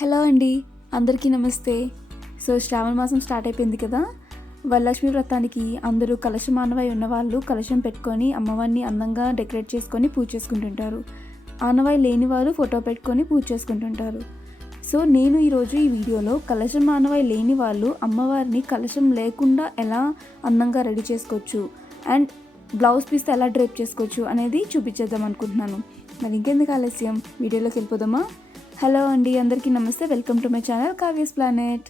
Hello అండి అందరికీ నమస్తే. సో శ్రావణ మాసం స్టార్ట్ అయిపోయింది కదా. వరలక్ష్మి వ్రతానికి అందరూ కలశం ఆనవాయి ఉన్న వాళ్ళు కలశం పెట్టుకొని అమ్మవారిని అందంగా డెకరేట్ చేసుకొని పూజ చేసుకుంటుంటారు. ఆనవాయి లేని వారు ఫోటో పెట్టుకొని పూజ చేసుకుంటుంటారు. సో నేను ఈరోజు ఈ వీడియోలో కలశం ఆనవాయి లేని వాళ్ళు అమ్మవారిని కలశం లేకుండా ఎలా అందంగా రెడీ చేసుకోవచ్చు అండ్ బ్లౌజ్ పీస్ ఎలా డ్రేప్ చేసుకోవచ్చు అనేది చూపించేద్దాం అనుకుంటున్నాను. మరి ఇంకెందుకు ఆలస్యం? వీడియోలోకి వెళ్ళిపోదామా? హలో అండి అందరికీ నమస్తే. Welcome to my channel Kavya's planet.